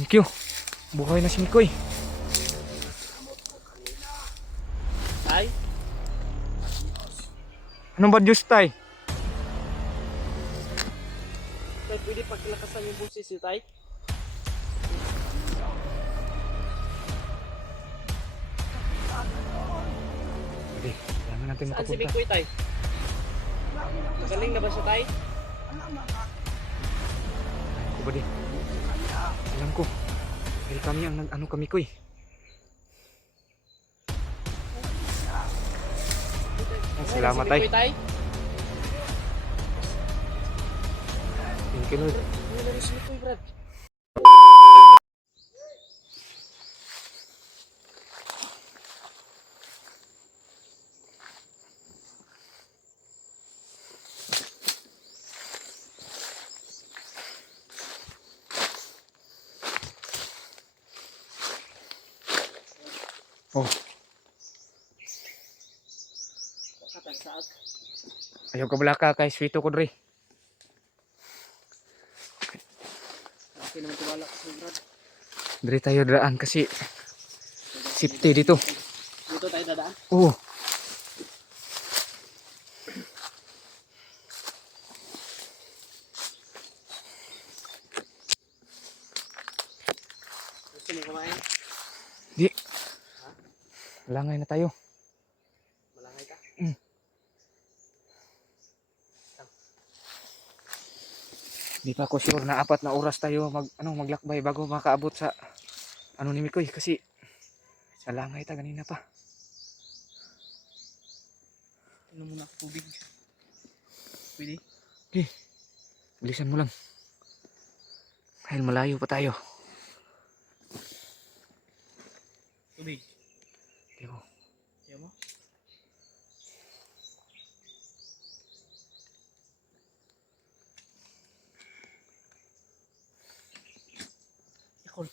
Thank you. Buhay na si Mikoy. Tay? Anong bad news, tay? Tay, pwede pagkalakasan yung boses si Tay? Pwede. Kailangan natin Saan si makapunta. Mikoy, Tay? Galing na ba siya, Tay? Ako ba di? Alam ko. Dahil kami ang nag-ano kami ko eh. Salamat Si tay. Mikoy, Tay? Thank you Lord. Ano na rin si Mikoy, Brad? Oh, Katagsaag. ayaw ka bala ka kay Sweeto ko dre. Laki naman tiwala ko si Brad. Dre tayo daan kasi safety dito. Dito tayo dadaan. Oh, Gusto mo kumain? di. Langay na tayo. Malangay ka? Di pa ako sure na 4 na oras tayo maglakbay bago makaabot sa ano ni Mikoy kasi sa langay ta ganina pa. Ano muna ako tubig? Pwede? Okay. Bilisan mo lang. Dahil malayo pa tayo. Tubig? Di ko. Ayaw mo? Yakol.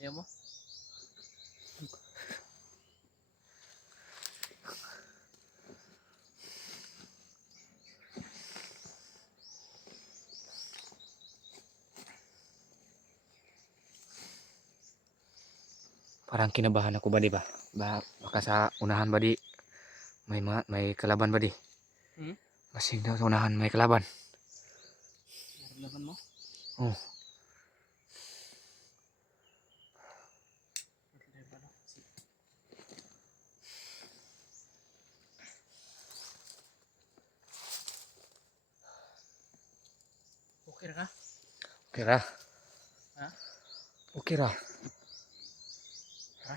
Ayaw mo? Parang kinabahan ako ba di ba? Baka sa unahan ba di may kalaban ba di? Hmm? Masing daw sa unahan may kalaban. Naramdaman mo? Oh, Okay na ka? okay ra. Ha? Okay ra. Ha?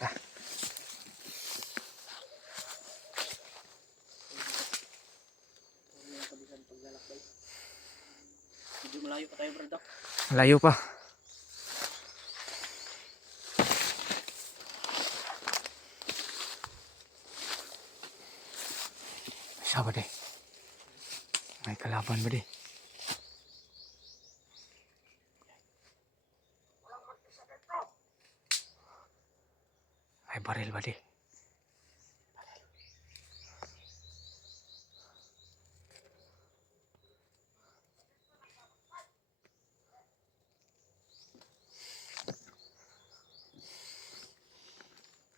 Ah, Huwag mo yung kabisan paglalakbay. Medyo malayo pa tayo, Brad. malayo pa. Siya ba di? May kalaban ba di? May baril ba di?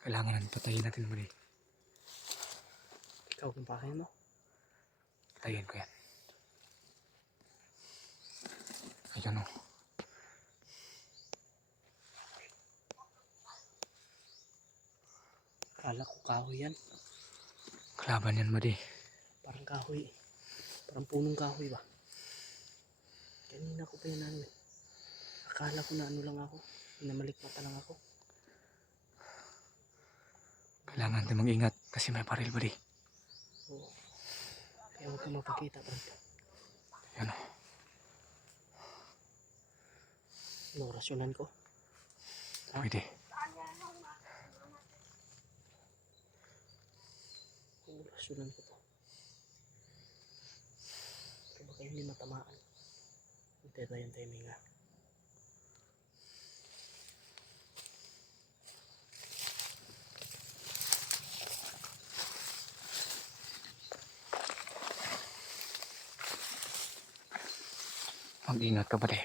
Kailangan patayin natin ba di? Ikaw kung pakain mo. Patayin ko yan. Ayan o. Kala ko kahoy yan. Kalaban yan ba di? Parang kahoy. Parang punong kahoy ba? Kanina ko pa yun ano eh. Akala ko na ano lang ako. Pinamalikmata lang ako. Kailangan natin mag-ingat kasi may baril ba di? Oo. Kaya huwag ka mapakita, Brad. Ayan o. Inorasyonan ko. Pwede. Inorasyonan ko to. Pero baka hindi matamaan. Hintay tayo yung timing ha. Mag-ingat ka ba di?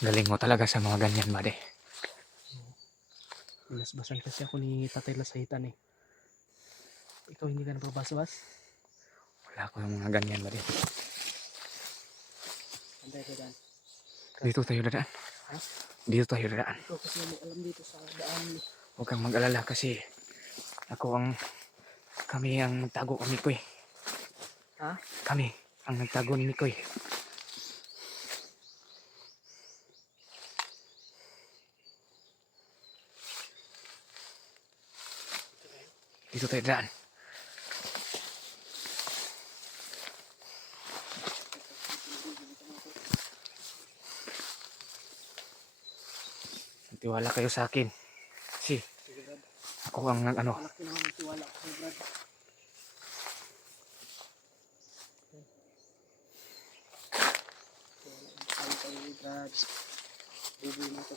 Galing mo talaga sa mga ganyan, buddy. Binasbasan kasi ako ni Tatay Lasahitan eh. Ikaw hindi ka nababasbas? Wala ko yung mga ganyan, buddy. Anday ko dan. Dito tayo dadaan. Ha? Dito tayo dadaan. Ikaw kasi may alam dito sa daan eh. Huwag kang mag-alala kasi kami ang nagtago kami ko eh. Ha? Kami ang nagtago ni Mikoy. Dito tayo daan. Tiwala kayo sa akin. Si, Sige Brad. ako ang ano. Malaki naman ang tiwala ko kay Brad. Tiwala tayo kay Brad. Bubuy na to.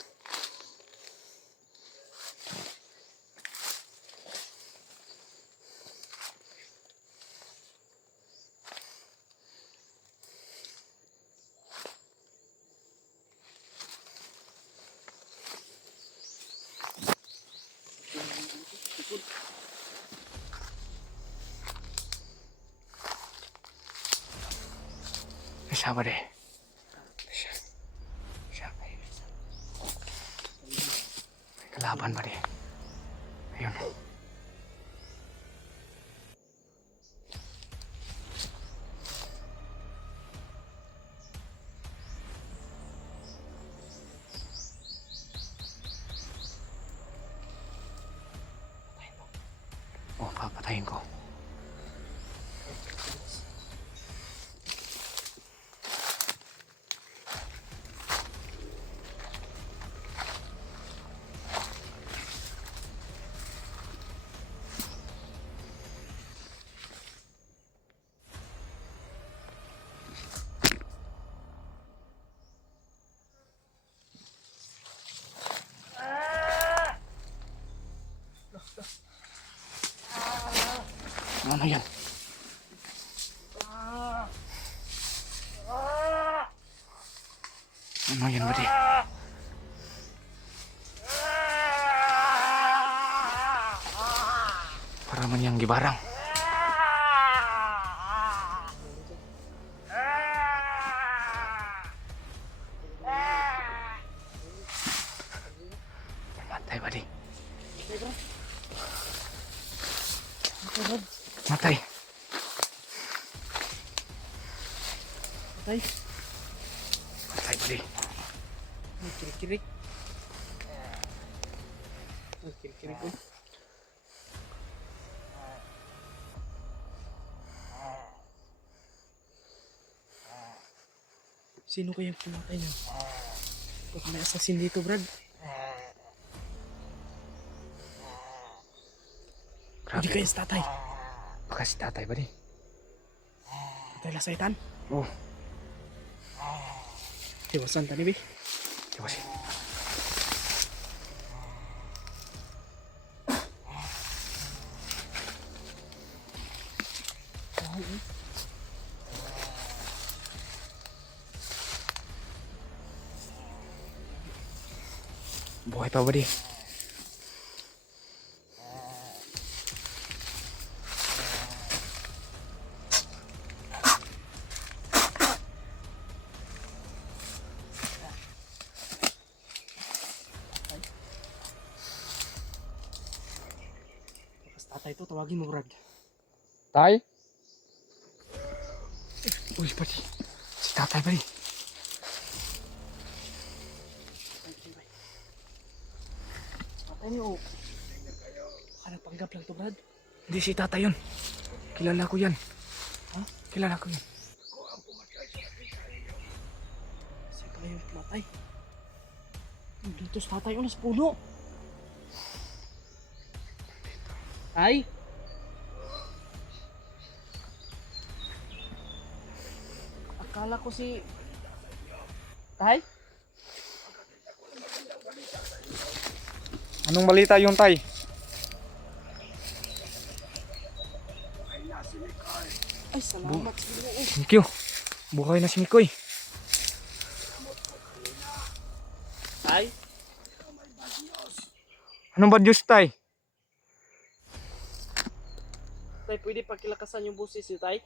Siya ba de? Siya. May kalaban ba de? Ayun. Oh, papatayin ko. Ano yan? Ano yan ba de? Para man yang gibarang. Matay ba de? Matay. Tay, Matay ba de? may kirik-kirik. May kirik-kirik ko. Sino kaya pumatay niyo? Baka may assassin dito, Brad. Hindi Grabe. kaya si Tatay. Baka si tatay ba de? Tatay Lasahitan. Oh, Tiwasan tani, be. diba si? Buhay pa ba de? Bakas Tatay to, tawagin mo, Brad. Tay? Uy, ba de? Si tatay ba de? Tatay niyo, baka nagpanggap lang to, Brad. Hindi si tatay yun. Kilala ko yan. Ha? Kilala ko yan. Saan kayo pumatay? Dito sa Tatay, ulas puno. Tay? Akala ko si... Tay? Anong balita yung tay? Ay, salamat sa Ginoo. Thank you. Buhay na si Mikoy. tay? Anong bad news, tay? Tay, pwede pakilakasan yung busis niyo, tay?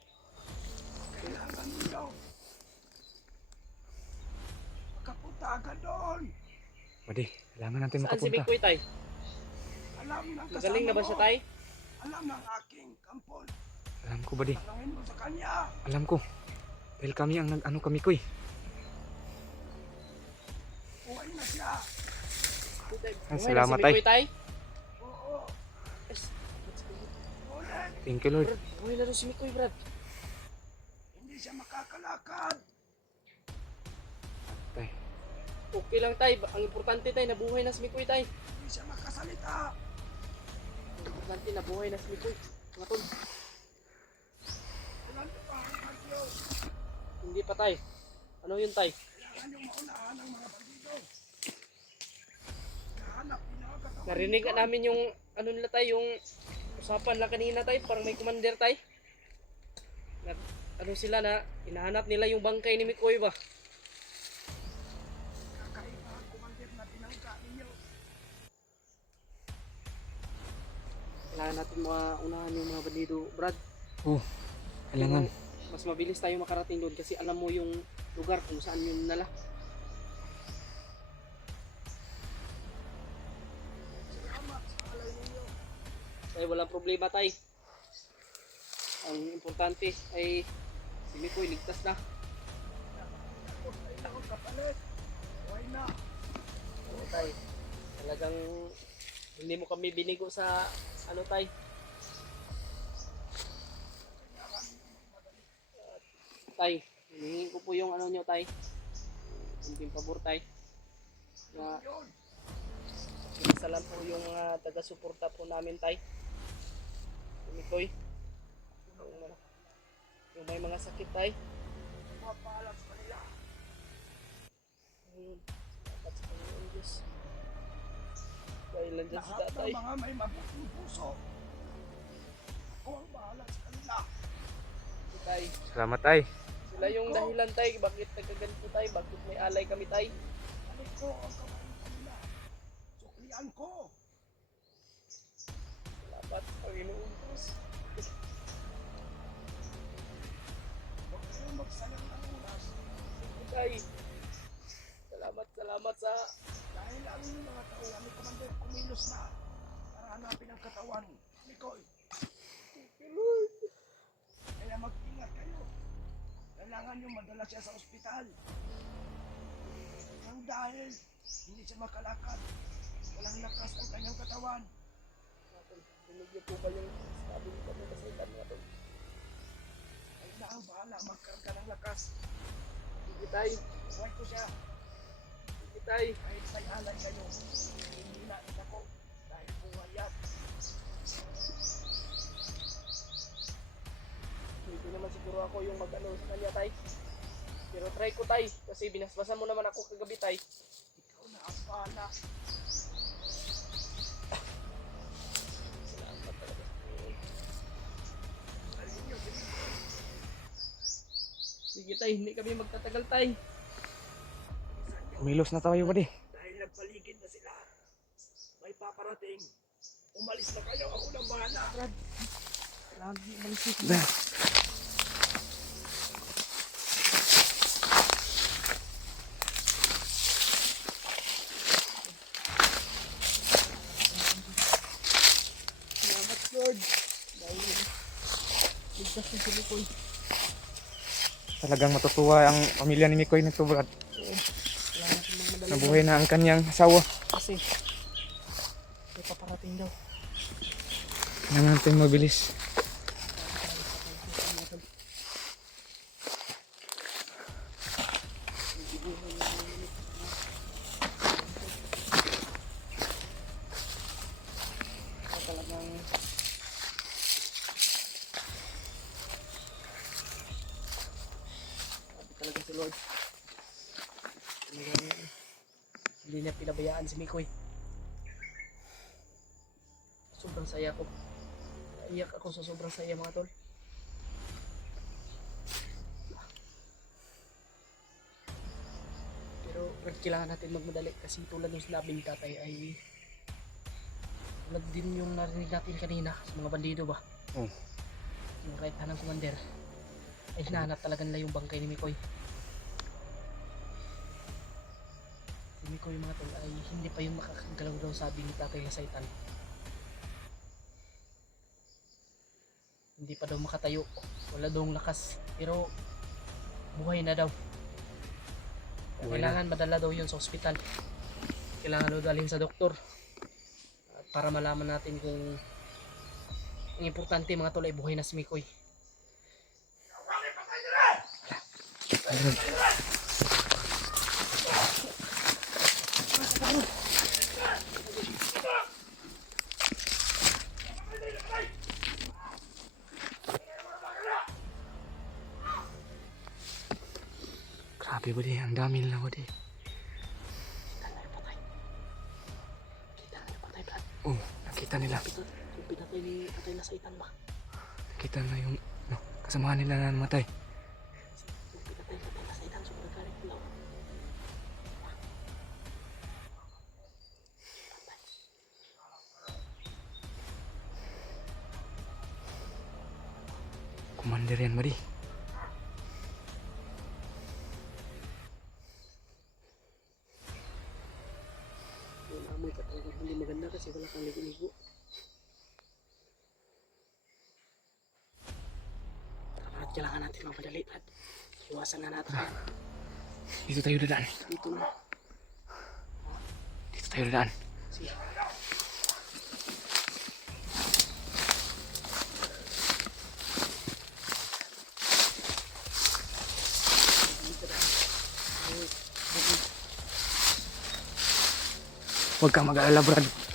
Kailangan ninyo makapunta ka doon. Buddy, kailangan natin Saan si makapunta. Mikoy, tay? Alam ng Magaling na ba siya, kasama mo. tay? Alam ng aking kampon. Alam ko, buddy. Tanungin mo sa kanya. Alam ko. Dahil kami ang nag-ano kami, Koy. Buhay na siya. Tay, Ay, buhay na salamat, si Mikoy, tay? Oo. Yes. Let's go. Ulit. Thank you, Lord. Brad, buhay na rin si Mikoy, Brad. Hindi siya makakalakad. Tay. Okay lang, tay. Ang importante, tay, nabuhay na si Mikoy, tay. Hindi siya makasalita. Ang importante, nabuhay na si Mikoy. Mga tol, Kailan pa ang Diyos. hindi pa, tay. Ano yun, tay? Kailangan yung maunahan ng mga bandido. Nahanap nila ang katawan. Narinig na namin yung, ano nila, tay, yung usapan lang kanina, tay. Parang may commander, tay. Ano sila na, hinahanap nila yung bangkay ni Mikoy ba? Kakaiba ang kumandir na tinangka ninyo. Kailangan natin maunahan yung mga bandido, Brad. Oh, kailangan. Mas mabilis tayo makarating doon kasi alam mo yung lugar kung saan yun nala. Salamat sa alay ninyo. Tay, walang problema, tay. Ang importante ay si Mikoy ligtas na. Tapos kailangan kapalit. Buhay na. Ano, tay? Talagang hindi mo kami binigo sa ano, tay. Tay, hinihingi ko po yung ano nyo, tay. Kunting pabor, tay. Na Yun. isa lang po yung mga taga-suporta po namin, tay. Si Mikoy. Yung may mga sakit, tay. Mapaalam sa kanila. Ayun. Salamat sa Panginoon Diyos. Dahil nandiyan si Lahat tatay. ng mga may mabuting puso. Ako ang bahala sa kanila. Si tay. Salamat, tay. Sila yung dahilan, tay. Bakit nagkaganito, tay? Bakit may alay kami, tay? Balik ko ang kamay sa kanila. Suklian ko. Salamat, Panginoon Diyos. Huwag kayong magsayang ng oras. Si tay. Salamat sa... Dahil ang inyong mga tauhan ni Commander kumilos na para hanapin ang katawan ni Koy. Kaya mag-ingat kayo. Kailangan nyo madala siya sa ospital. Nang dahil hindi siya makalakad. Walang lakas ang kanyang katawan. Rinig niyo po ba yung sabi ni kami kasi kami nga tol? Ay na ang bahala magkarga ng lakas. Sige, tay. Buhay ko siya. Sige, tay. Kahit may alay kayo. Hindi na ako. Dahil buhay yan. Hindi naman siguro ako yung mag-ano sa kanya, tay. Pero try ko, tay. Kasi binasbasan mo naman ako kagabi, tay. Ikaw na ang bahala. Salamat talaga. Alin nyo, sige. Sige, tay. Hindi kami magtatagal, tay. Kumilos na tayo, buddy. Dahil nagpaligid na sila. May paparating. Umalis na kayo. Ako na bahala. Lagi malis Na. Salamat, Lord. Dahil ligtas na si Mikoy. Talagang matutuwa ang pamilya ni Mikoy nito, Brad. Salamat sa mga madali. Nabuhay na ang kanyang asawa. Kasi may paparating daw. Kailangan natin mabilis. Talagang sabi talaga si Lord. Talagang hindi niya pinabayaan si Mikoy. Sobrang saya ko. Iyak ako sa sobrang saya, mga tol. Pero kailangan natin magmadali kasi tulad ng sinabi ni tatay ay tulad din yung narinig natin kanina sa mga bandido ba. Oh. Yung right hand ng commander ay hinahanap talaga nila yung bangkay ni Mikoy. Si Mikoy mga tol ay hindi pa yung makakagalaw daw sabi ni tatay na saitan. Hindi pa daw makatayo, wala daw lakas pero buhay na daw. Buhay Kailangan madala daw yun sa ospital. Kailangan daw dalhin sa doktor. At para malaman natin kung ang importante mga tol ay buhay na si Mikoy. Grabe buddy, ang dami nila buddy. Kita na yung patay. Kita na yung patay, Brad. Oh, nakita nila. Yung pinatay ni patay na saitan ba? Nakita na yung kasamahan nila na namatay. Yung pinatay na saitan, sobrang galit nila. Commander yan buddy. Yung amoy ka talagang hindi maganda kasi wala kang ligo-ligo. At kailangan natin magmadali, Brad. Iwasan na natin. Dito tayo dadaan. Dito na. Dito tayo dadaan. Sige. Huwag kang mag-alala Brad.